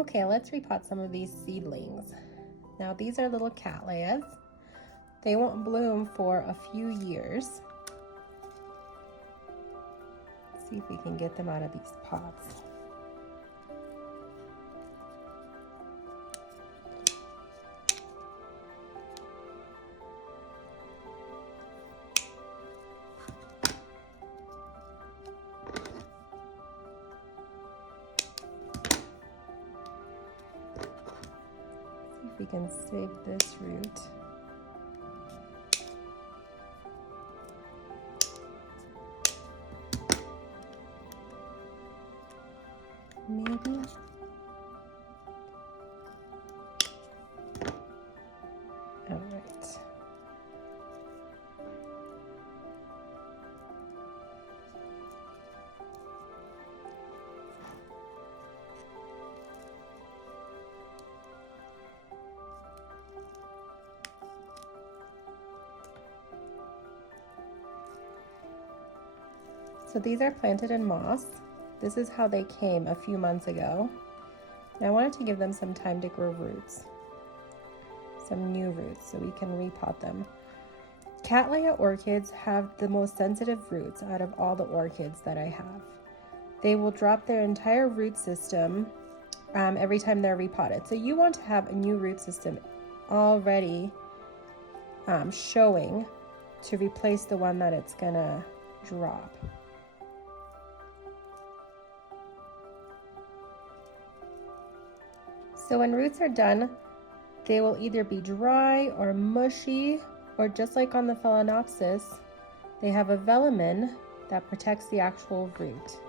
Okay, let's repot some of these seedlings. Now these are little Cattleyas. They won't bloom for a few years. Let's see if we can get them out of these pots. We can save this root. Maybe. All right. So these are planted in moss. This is how they came a few months ago. And I wanted to give them some time to grow roots, some new roots, so we can repot them. Cattleya orchids have the most sensitive roots out of all the orchids that I have. They will drop their entire root system every time they're repotted. So you want to have a new root system already showing to replace the one that it's gonna drop. So when roots are done, they will either be dry or mushy, or just like on the Phalaenopsis, they have a velamen that protects the actual root.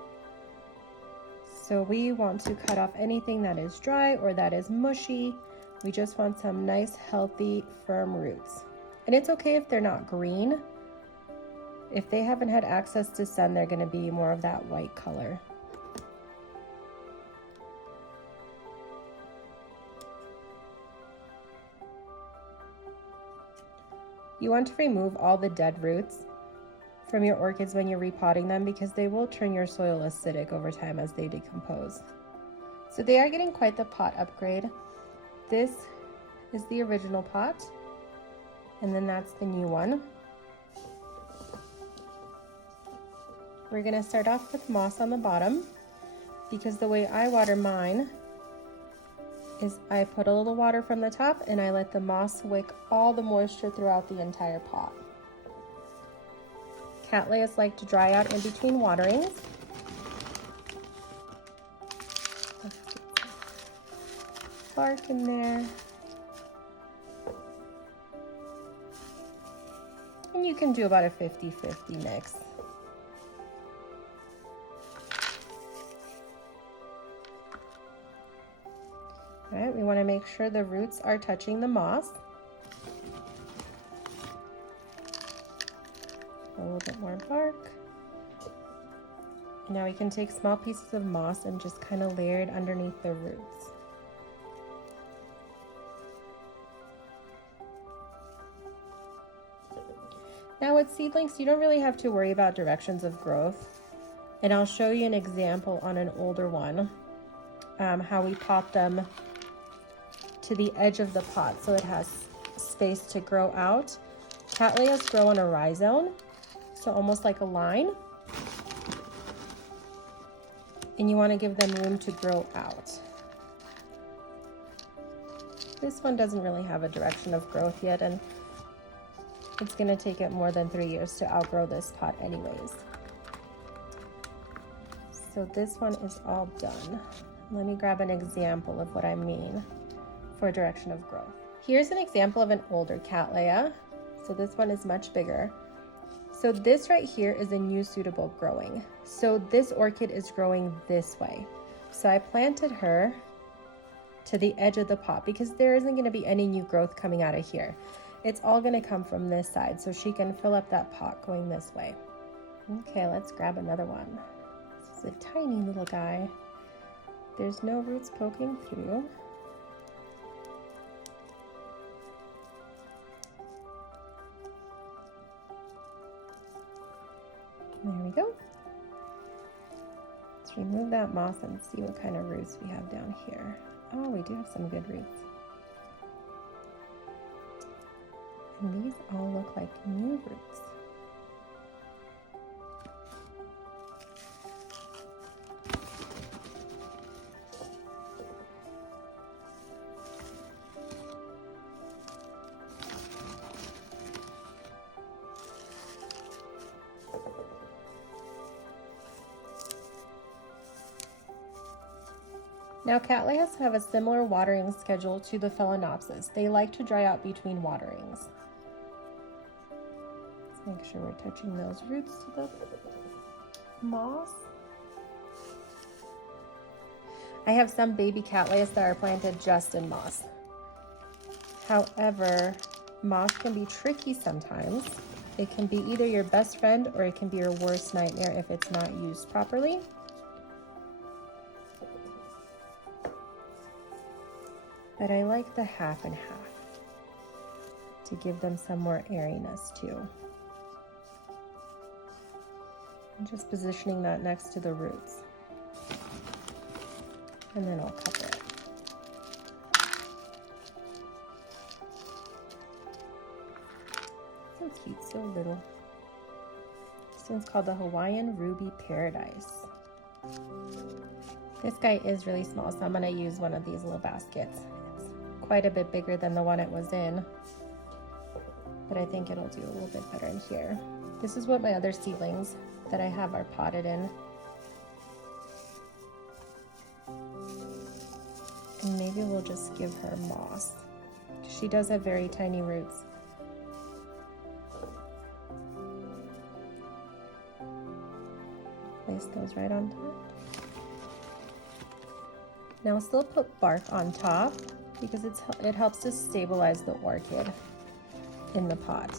So we want to cut off anything that is dry or that is mushy. We just want some nice, healthy, firm roots. And it's okay if they're not green. If they haven't had access to sun, they're gonna be more of that white color. You want to remove all the dead roots from your orchids when you're repotting them, because they will turn your soil acidic over time as they decompose. So they are getting quite the pot upgrade. This is the original pot, and then that's the new one. We're gonna start off with moss on the bottom, because the way I water mine is I put a little water from the top and I let the moss wick all the moisture throughout the entire pot. Cattleyas like to dry out in between waterings. Bark in there. And you can do about a 50-50 mix. All right, we want to make sure the roots are touching the moss. A little bit more bark. And now we can take small pieces of moss and just kind of layer it underneath the roots. Now with seedlings, you don't really have to worry about directions of growth. And I'll show you an example on an older one, how we pot them to the edge of the pot so it has space to grow out. Cattleyas grow on a rhizome, so almost like a line. And you want to give them room to grow out. This one doesn't really have a direction of growth yet, and it's going to take it more than 3 years to outgrow this pot anyways. So this one is all done. Let me grab an example of what I mean for direction of growth. Here's an example of an older Cattleya. So this one is much bigger. So this right here is a new suitable growing. So this orchid is growing this way. So I planted her to the edge of the pot because there isn't going to be any new growth coming out of here. It's all going to come from this side, so she can fill up that pot going this way. Okay, let's grab another one. This is a tiny little guy. There's no roots poking through. There we go. Let's remove that moss and see what kind of roots we have down here. Oh, we do have some good roots. And these all look like new roots. Now, Cattleyas have a similar watering schedule to the Phalaenopsis. They like to dry out between waterings. Let's make sure we're touching those roots to the moss. I have some baby Cattleyas that are planted just in moss. However, moss can be tricky sometimes. It can be either your best friend or it can be your worst nightmare if it's not used properly. But I like the half and half to give them some more airiness too. I'm just positioning that next to the roots. And then I'll cover it. So cute, so little. This one's called the Hawaiian Ruby Paradise. This guy is really small, so I'm gonna use one of these little baskets. Quite a bit bigger than the one it was in, but I think it'll do a little bit better in here. This is what my other seedlings that I have are potted in. And maybe we'll just give her moss. She does have very tiny roots. Place those right on top. Now I'll still put bark on top, because it helps to stabilize the orchid in the pot.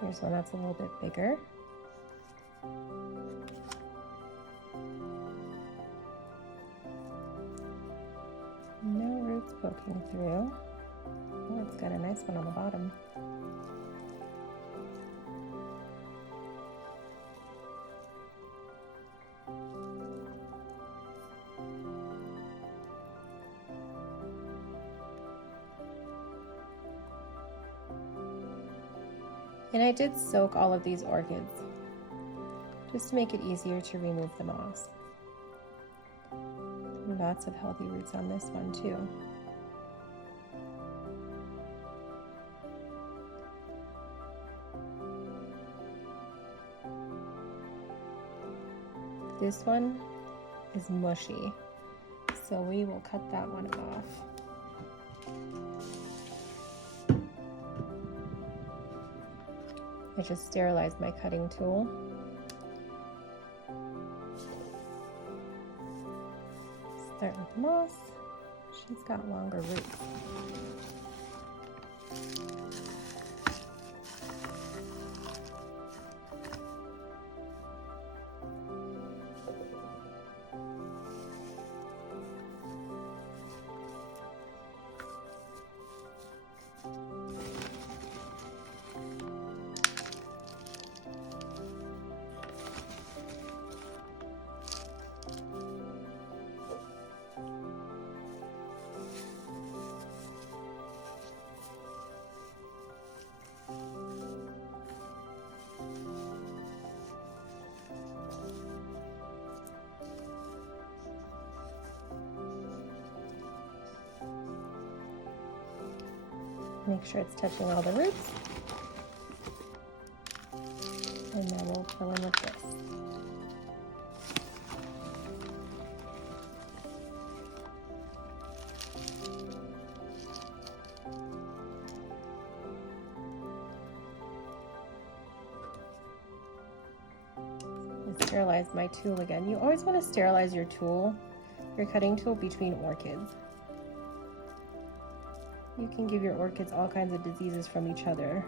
Here's one that's a little bit bigger. No roots poking through. Oh, it's got a nice one on the bottom. And I did soak all of these orchids just to make it easier to remove the moss. Lots of healthy roots on this one too. This one is mushy, so we will cut that one off. I just sterilized my cutting tool. Start with moss. She's got longer roots. Make sure it's touching all the roots. And then we'll fill in with this. I sterilized my tool again. You always want to sterilize your tool, your cutting tool, between orchids. You can give your orchids all kinds of diseases from each other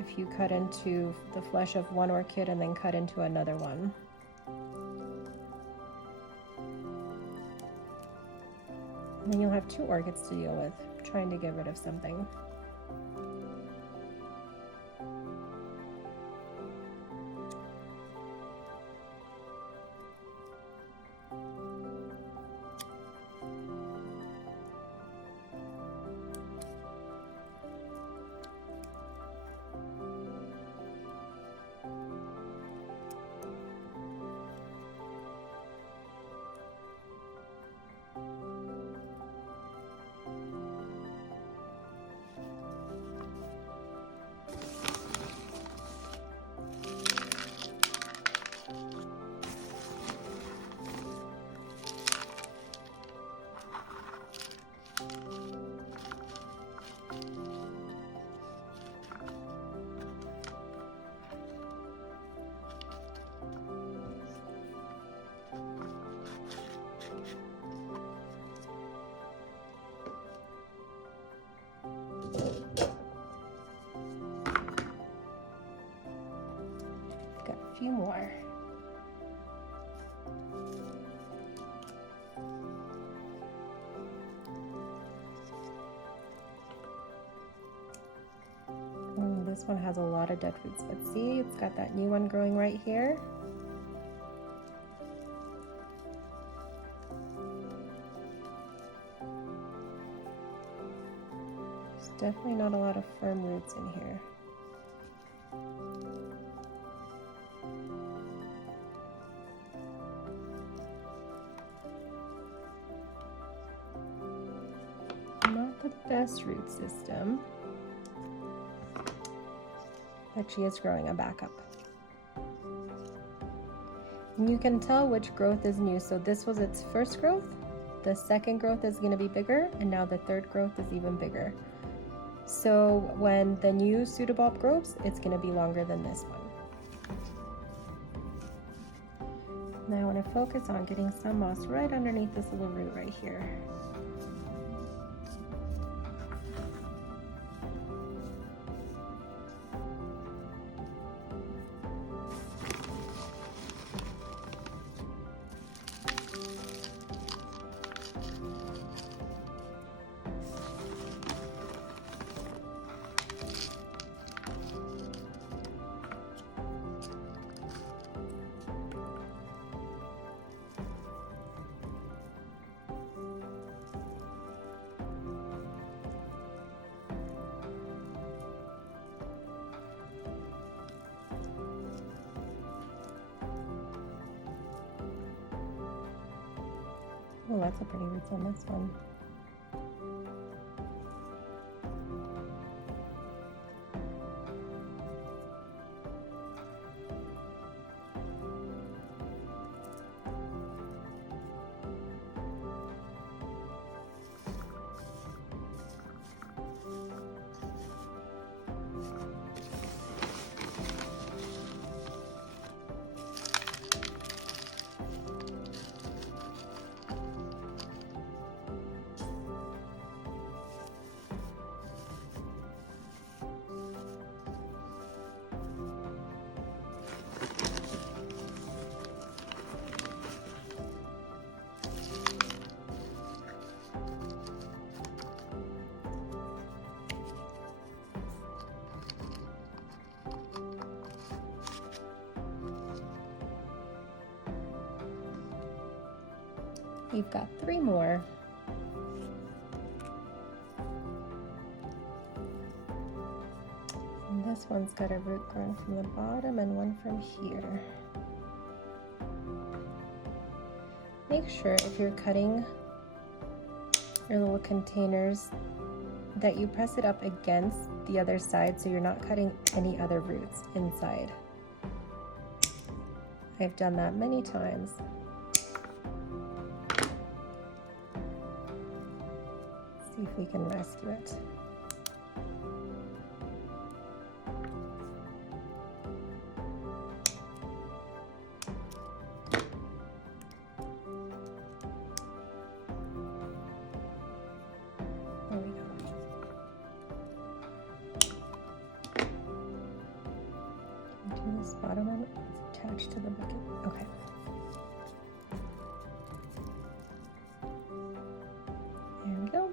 if you cut into the flesh of one orchid and then cut into another one. And then you'll have two orchids to deal with, trying to get rid of something. Got a few more. This one has a lot of dead roots, but see, it's got that new one growing right here. There's definitely not a lot of firm roots in here. Not the best root system. But she is growing a backup. And you can tell which growth is new. So this was its first growth, the second growth is going to be bigger, and now the third growth is even bigger. So when the new pseudobulb grows, it's going to be longer than this one. Now I want to focus on getting some moss right underneath this little root right here. Oh, lots of pretty roots on this one. We've got 3 more. And this one's got a root growing from the bottom and one from here. Make sure if you're cutting your little containers that you press it up against the other side so you're not cutting any other roots inside. I've done that many times. See if we can rescue it. There we go. bottom one is attached to the bucket. Okay. There we go.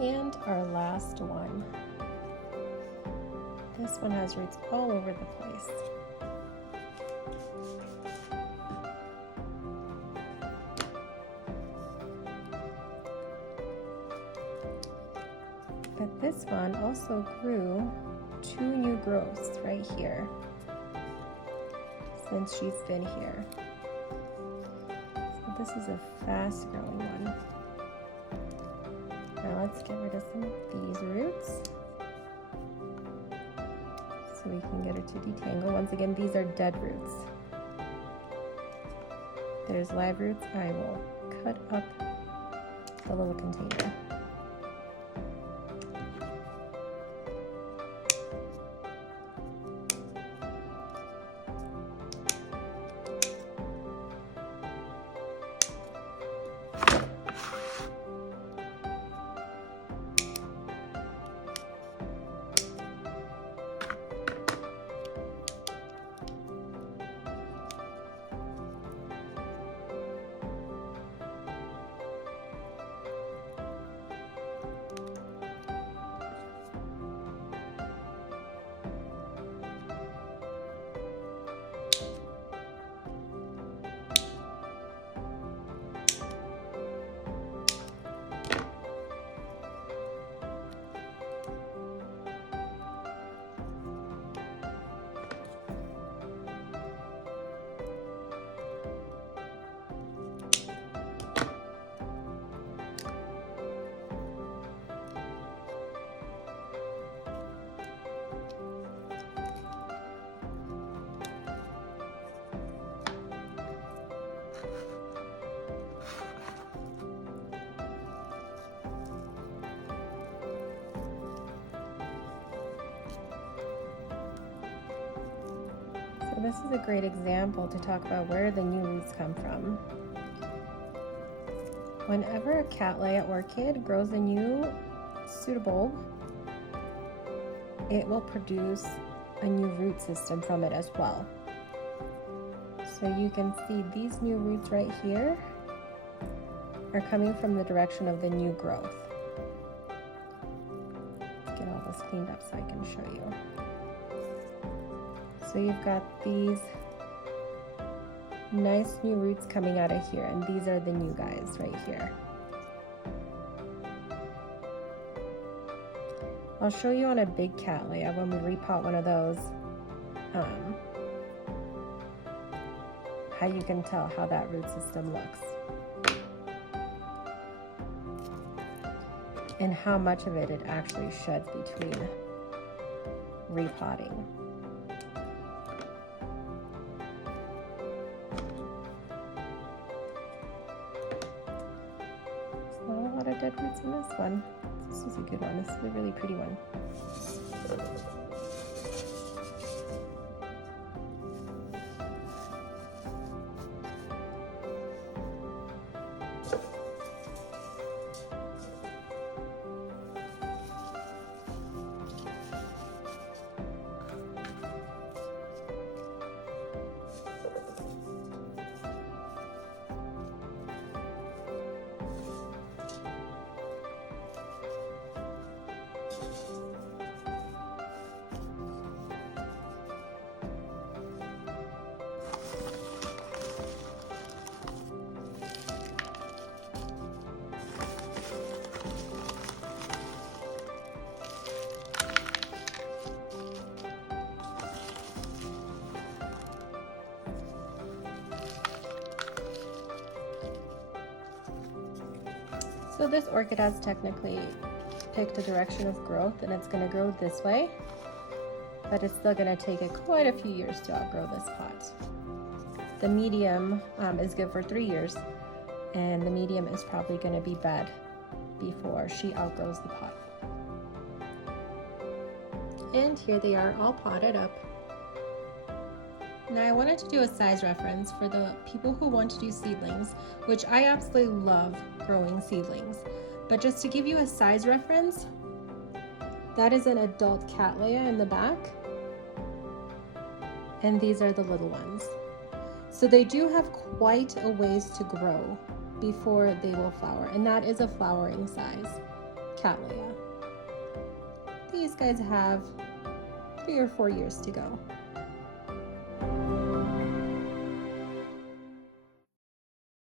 And our last one. This one has roots all over the place. But this one also grew 2 new growths right here since she's been here. So this is a fast growing one. Now let's get rid of some of these roots so we can get her to detangle. Once again, these are dead roots. There's live roots. I will cut up the little container. So this is a great example to talk about where the new roots come from. Whenever a Cattleya orchid grows a new pseudobulb, it will produce a new root system from it as well. So you can see these new roots right here are coming from the direction of the new growth. Let's get all this cleaned up so I can show you. So you've got these nice new roots coming out of here, and these are the new guys right here. I'll show you on a big Cattleya when we repot one of those, how you can tell how that root system looks and how much of it actually sheds between repotting. There's not a lot of dead roots in this one. This is a good one. This is a really pretty one. So this orchid has technically picked a direction of growth, and it's going to grow this way, but it's still going to take it quite a few years to outgrow this pot. The medium is good for 3 years, and the medium is probably going to be bed before she outgrows the pot. And here they are all potted up. Now I wanted to do a size reference for the people who want to do seedlings, which I absolutely love growing seedlings. But just to give you a size reference, that is an adult Cattleya in the back, and these are the little ones. So they do have quite a ways to grow before they will flower, and that is a flowering size Cattleya. These guys have 3 or 4 years to go.